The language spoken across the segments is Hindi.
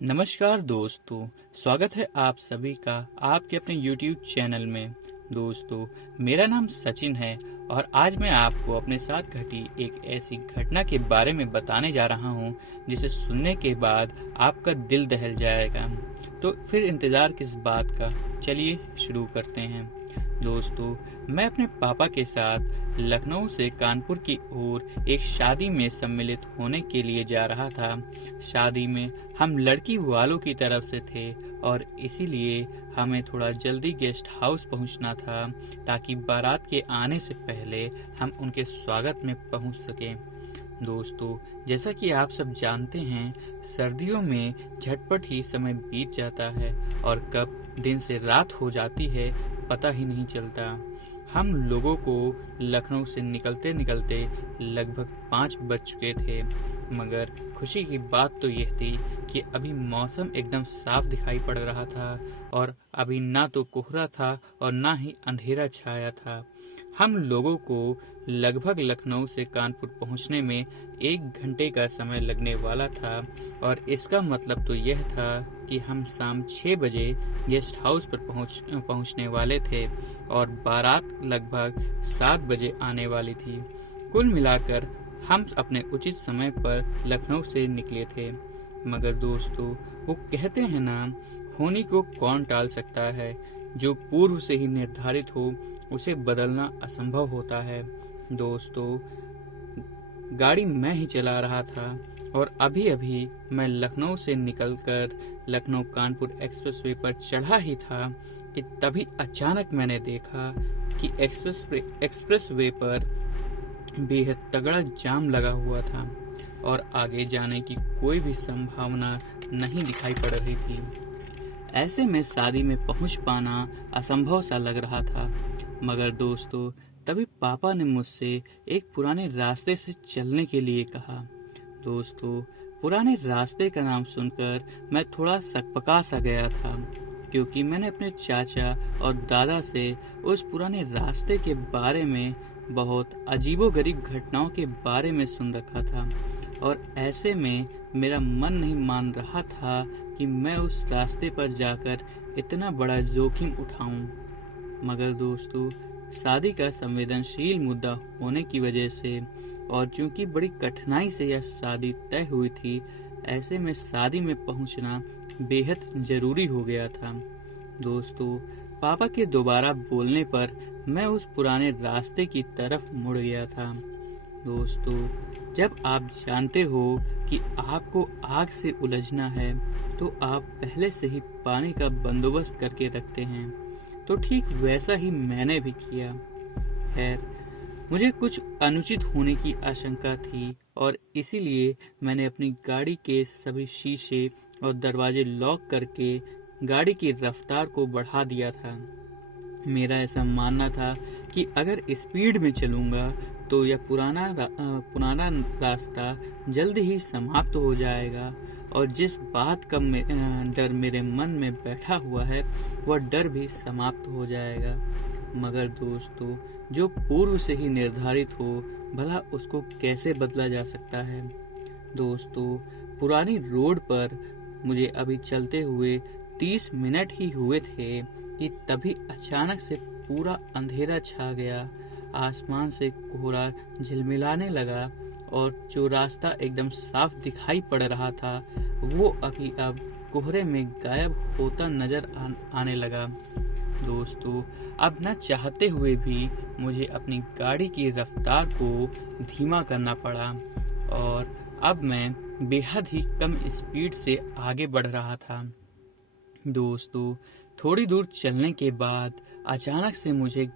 नमस्कार दोस्तों, स्वागत है आप सभी का आपके अपने YouTube चैनल में। दोस्तों, मेरा नाम सचिन है और आज मैं आपको अपने साथ घटी एक ऐसी घटना के बारे में बताने जा रहा हूं जिसे सुनने के बाद आपका दिल दहल जाएगा। तो फिर इंतज़ार किस बात का, चलिए शुरू करते हैं। दोस्तों, मैं अपने पापा के साथ लखनऊ से कानपुर की ओर एक शादी में सम्मिलित होने के लिए जा रहा था। शादी में हम लड़की वालों की तरफ से थे और इसीलिए हमें थोड़ा जल्दी गेस्ट हाउस पहुंचना था ताकि बारात के आने से पहले हम उनके स्वागत में पहुंच सकें। दोस्तों, जैसा कि आप सब जानते हैं, सर्दियों में झटपट ही समय बीत जाता है और कब दिन से रात हो जाती है पता ही नहीं चलता। हम लोगों को लखनऊ से निकलते निकलते लगभग 5 बज चुके थे, मगर खुशी की बात तो यह थी कि अभी मौसम एकदम साफ दिखाई पड़ रहा था और अभी ना तो कोहरा था और ना ही अंधेरा छाया था। हम लोगों को लगभग लखनऊ से कानपुर पहुंचने में 1 घंटे का समय लगने वाला था और इसका मतलब तो यह था कि हम शाम 6 बजे गेस्ट हाउस पर पहुंचने वाले थे और बारात लगभग 7 बजे आने वाली थी। कुल मिलाकर हम अपने उचित समय पर लखनऊ से निकले थे। मगर दोस्तों, वो कहते हैं ना, होनी को कौन टाल सकता है। जो पूर्व से ही निर्धारित हो उसे बदलना असंभव होता है। दोस्तों, गाड़ी मैं ही चला रहा था और अभी अभी मैं लखनऊ से निकलकर लखनऊ कानपुर एक्सप्रेसवे पर चढ़ा ही था कि तभी अचानक मैंने देखा कि एक्सप्रेसवे पर बेहद तगड़ा जाम लगा हुआ था और आगे जाने की कोई भी संभावना नहीं दिखाई पड़ रही थी। ऐसे में शादी में पहुंच पाना असंभव सा लग रहा था। मगर दोस्तों, तभी पापा ने मुझसे एक पुराने रास्ते से चलने के लिए कहा। दोस्तों, पुराने रास्ते का नाम सुनकर मैं थोड़ा सकपका सा गया था, क्योंकि मैंने अपने चाचा और दादा से उस पुराने रास्ते के बारे में बहुत अजीबोगरीब घटनाओं के बारे में सुन रखा था और ऐसे में मेरा मन नहीं मान रहा था कि मैं उस रास्ते पर जाकर इतना बड़ा जोखिम उठाऊं। मगर दोस्तों, शादी का संवेदनशील मुद्दा होने की वजह से और चूंकि बड़ी कठिनाई से यह शादी तय हुई थी, ऐसे में शादी में पहुंचना बेहद जरूरी हो गया था। दोस्तों, पापा के दोबारा बोलने पर मैं उस पुराने रास्ते की तरफ मुड़ गया था। दोस्तों, जब आप जानते हो कि आपको आग से उलझना है तो आप पहले से ही पानी का बंदोबस्त करके रखते हैं। तो ठीक वैसा ही मैंने भी किया। खैर, मुझे कुछ अनुचित होने की आशंका थी और इसीलिए मैंने अपनी गाड़ी के सभी शीशे और दरवाजे लॉक करके गाड़ी की रफ्तार को बढ़ा दिया था। मेरा ऐसा मानना था कि अगर स्पीड में चलूंगा तो यह पुराना रास्ता जल्द ही समाप्त हो जाएगा और जिस बात का डर मेरे मन में बैठा हुआ है वह डर भी समाप्त हो जाएगा। मगर दोस्तों, जो पूर्व से ही निर्धारित हो, भला उसको कैसे बदला जा सकता है। दोस्तों, पुरानी रोड पर मुझे अभी चलते हुए 30 मिनट ही हुए थे कि तभी अचानक से पूरा अंधेरा छा गया। आसमान से कोहरा झिलमिलाने लगा और जो रास्ता एकदम साफ दिखाई पड़ रहा था वो अभी अब कोहरे में गायब होता नजर आने लगा। दोस्तों, अब न चाहते हुए भी मुझे अपनी गाड़ी की रफ्तार को धीमा करना पड़ा और अब मैं बेहद ही कम स्पीड से आगे बढ़ रहा था। दोस्तों, थोड़ी दूर चलने के बाद अचानक से मुझे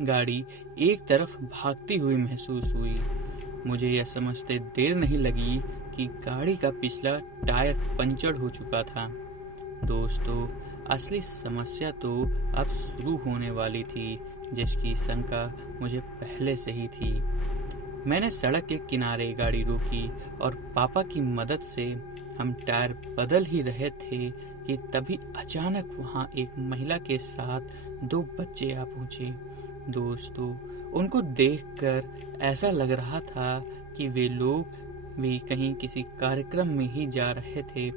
गाड़ी एक तरफ भागती हुई महसूस हुई। मुझे यह समझते देर नहीं लगी कि गाड़ी का पिछला टायर पंचर हो चुका था। दोस्तों, असली समस्या तो अब शुरू होने वाली थी, जिसकी शंका मुझे पहले से ही थी। मैंने सड़क के किनारे गाड़ी रोकी और पापा की मदद से हम टायर बदल ही रहे थे कि तभी अचानक वहां एक महिला के साथ 2 बच्चे आ पहुंचे। दोस्तों, उनको देखकर ऐसा लग रहा था कि वे लोग भी कहीं किसी कार्यक्रम में ही जा रहे थे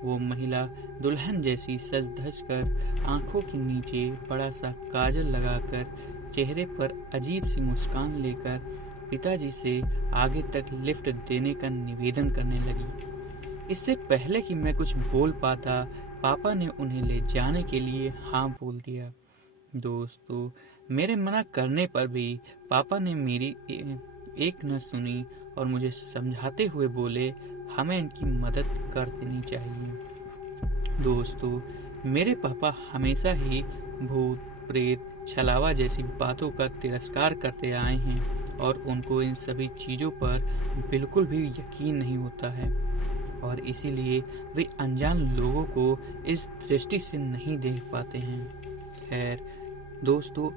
वो महिला दुल्हन जैसी सज धज कर, आंखों के नीचे बड़ा सा काजल लगाकर, चेहरे पर अजीब सी मुस्कान लेकर पिताजी से आगे तक लिफ्ट देने का निवेदन करने लगी। इससे पहले कि मैं कुछ बोल पाता, पापा ने उन्हें ले जाने के लिए हाँ बोल दिया। दोस्तों, मेरे मना करने पर भी पापा ने मेरी एक न सुनी और मुझे समझाते हुए बोले, हमें इनकी मदद कर देनी चाहिए। दोस्तों, मेरे पापा हमेशा ही भूत, प्रेत, छलावा जैसी बातों का तिरस्कार करते आए हैं और उनको इन सभी चीज़ों पर बिल्कुल भी यकीन नहीं होता है और इसीलिए वे अनजान लोगों को इस दृष्टि से नहीं देख पाते हैं। खैर दोस्तों,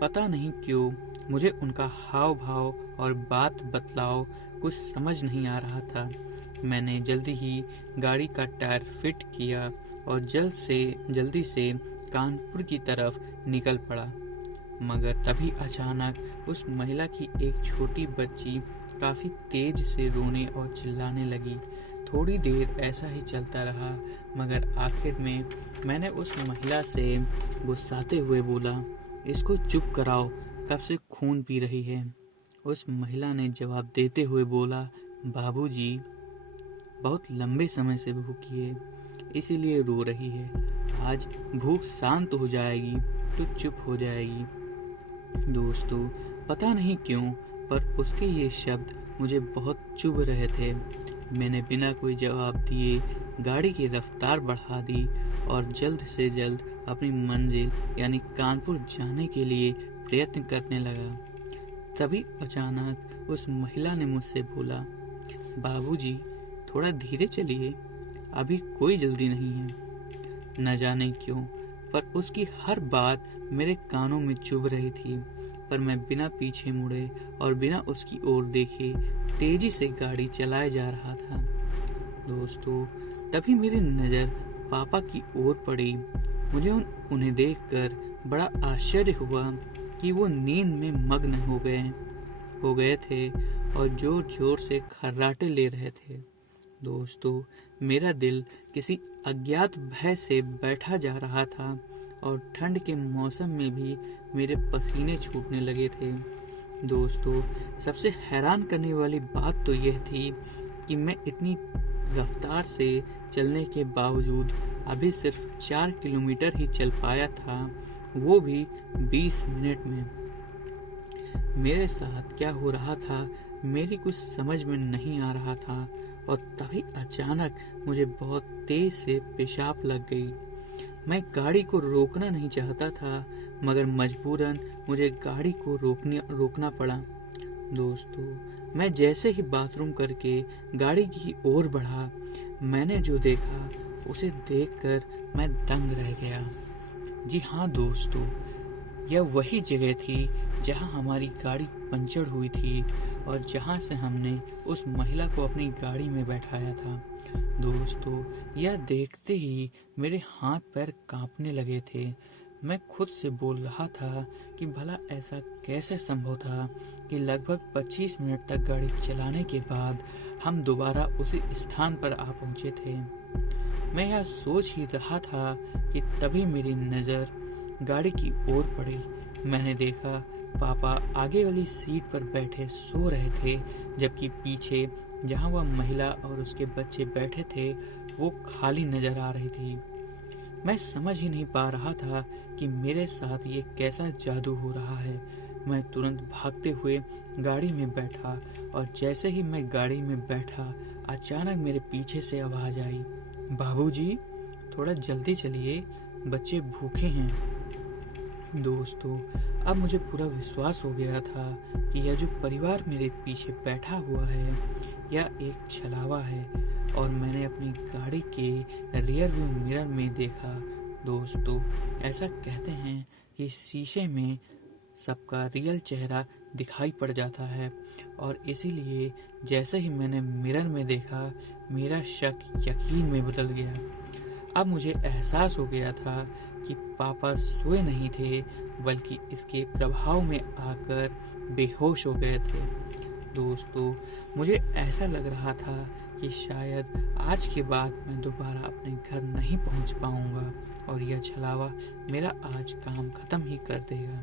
पता नहीं क्यों मुझे उनका हाव भाव और बात बतलाव कुछ समझ नहीं आ रहा था। मैंने जल्दी ही गाड़ी का टायर फिट किया और जल्दी से कानपुर की तरफ निकल पड़ा। मगर तभी अचानक उस महिला की एक छोटी बच्ची काफी तेज से रोने और चिल्लाने लगी। थोड़ी देर ऐसा ही चलता रहा, मगर आखिर में मैंने उस महिला से गुस्साते हुए बोला, इसको चुप कराओ, कब से खून पी रही है। उस महिला ने जवाब देते हुए बोला, बाबूजी, बहुत लंबे समय से भूखी है, इसीलिए रो रही है। आज भूख शांत हो जाएगी तो चुप हो जाएगी। दोस्तों, पता नहीं क्यों पर उसके ये शब्द मुझे बहुत चुभ रहे थे। मैंने बिना कोई जवाब दिए गाड़ी की रफ्तार बढ़ा दी और जल्द से जल्द अपनी मंजिल यानी कानपुर जाने के लिए प्रयत्न करने लगा। तभी अचानक उस महिला ने मुझसे बोला, बाबूजी, थोड़ा धीरे चलिए, अभी कोई जल्दी नहीं है। न जाने क्यों पर उसकी हर बात मेरे कानों में चुभ रही थी, पर मैं बिना पीछे मुड़े और बिना उसकी ओर देखे तेजी से गाड़ी चलाए जा रहा था। दोस्तों, तभी मेरी नज़र पापा की ओर पड़ी। मुझे उन्हें देखकर बड़ा आश्चर्य हुआ कि वो नींद में मग्न हो गए थे और जोर जोर से खर्राटे ले रहे थे। दोस्तों, मेरा दिल किसी अज्ञात भय से बैठा जा रहा था और ठंड के मौसम में भी मेरे पसीने छूटने लगे थे। दोस्तों, सबसे हैरान करने वाली बात तो यह थी कि मैं इतनी रफ्तार से चलने के बावजूद अभी सिर्फ 4 किलोमीटर ही चल पाया था, वो भी 20 मिनट में। मेरे साथ क्या हो रहा था मेरी कुछ समझ में नहीं आ रहा था और तभी अचानक मुझे बहुत तेज से पेशाब लग गई। मैं गाड़ी को रोकना नहीं चाहता था, मगर मजबूरन मुझे गाड़ी को रोकना पड़ा। दोस्तों, मैं जैसे ही बाथरूम करके गाड़ी की ओर बढ़ा, मैंने जो देखा उसे देखकर मैं दंग रह गया। जी हाँ दोस्तों, यह वही जगह थी जहां हमारी गाड़ी पंचर हुई थी और जहां से हमने उस महिला को अपनी गाड़ी में बैठाया था। दोस्तों, यह देखते ही मेरे हाथ पैर कांपने लगे थे। मैं खुद से बोल रहा था कि भला ऐसा कैसे संभव था कि लगभग 25 मिनट तक गाड़ी चलाने के बाद हम दोबारा उसी स्थान पर आ पहुंचे थे। मैं यह सोच ही रहा था कि तभी मेरी नज़र गाड़ी की ओर पड़ी। मैंने देखा पापा आगे वाली सीट पर बैठे सो रहे थे, जबकि पीछे जहां वह महिला और उसके बच्चे बैठे थे वो खाली नजर आ रही थी। मैं समझ ही नहीं पा रहा था कि मेरे साथ ये कैसा जादू हो रहा है। मैं तुरंत भागते हुए गाड़ी में बैठा और जैसे ही मैं गाड़ी में बैठा, अचानक मेरे पीछे से आवाज आई, बाबूजी, थोड़ा जल्दी चलिए, बच्चे भूखे हैं। दोस्तों, अब मुझे पूरा विश्वास हो गया था कि यह जो परिवार मेरे पीछे बैठा हुआ है यह एक छलावा है और मैंने अपनी गाड़ी के रियर व्यू मिरर में देखा। दोस्तों, ऐसा कहते हैं कि शीशे में सबका रियल चेहरा दिखाई पड़ जाता है और इसीलिए जैसे ही मैंने मिरर में देखा, मेरा शक यकीन में बदल गया। अब मुझे एहसास हो गया था कि पापा सोए नहीं थे, बल्कि इसके प्रभाव में आकर बेहोश हो गए थे। दोस्तों, मुझे ऐसा लग रहा था कि शायद आज के बाद मैं दोबारा अपने घर नहीं पहुंच पाऊंगा और यह छलावा मेरा आज काम ख़त्म ही कर देगा।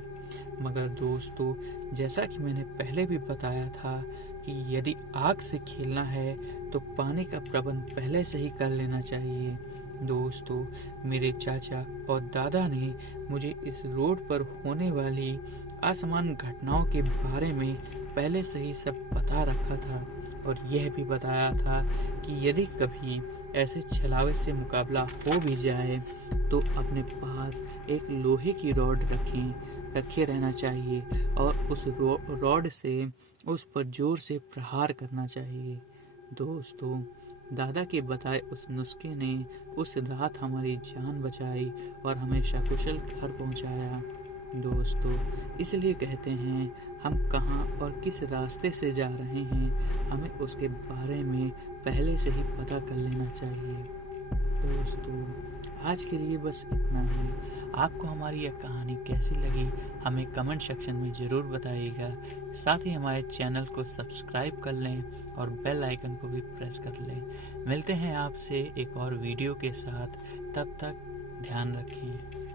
मगर दोस्तों, जैसा कि मैंने पहले भी बताया था कि यदि आग से खेलना है तो पानी का प्रबंध पहले से ही कर लेना चाहिए। दोस्तों, मेरे चाचा और दादा ने मुझे इस रोड पर होने वाली असामान्य घटनाओं के बारे में पहले से ही सब बता रखा था और यह भी बताया था कि यदि कभी ऐसे छलावे से मुकाबला हो भी जाए तो अपने पास एक लोहे की रॉड रखे रहना चाहिए और उस रॉड से उस पर जोर से प्रहार करना चाहिए। दोस्तों, दादा के बताए उस नुस्खे ने उस रात हमारी जान बचाई और हमें सकुशल घर पहुंचाया। दोस्तों, इसलिए कहते हैं हम कहाँ और किस रास्ते से जा रहे हैं, हमें उसके बारे में पहले से ही पता कर लेना चाहिए। दोस्तों, आज के लिए बस इतना ही। आपको हमारी यह कहानी कैसी लगी हमें कमेंट सेक्शन में ज़रूर बताइएगा। साथ ही हमारे चैनल को सब्सक्राइब कर लें और बेल आइकन को भी प्रेस कर लें। मिलते हैं आपसे एक और वीडियो के साथ, तब तक ध्यान रखें।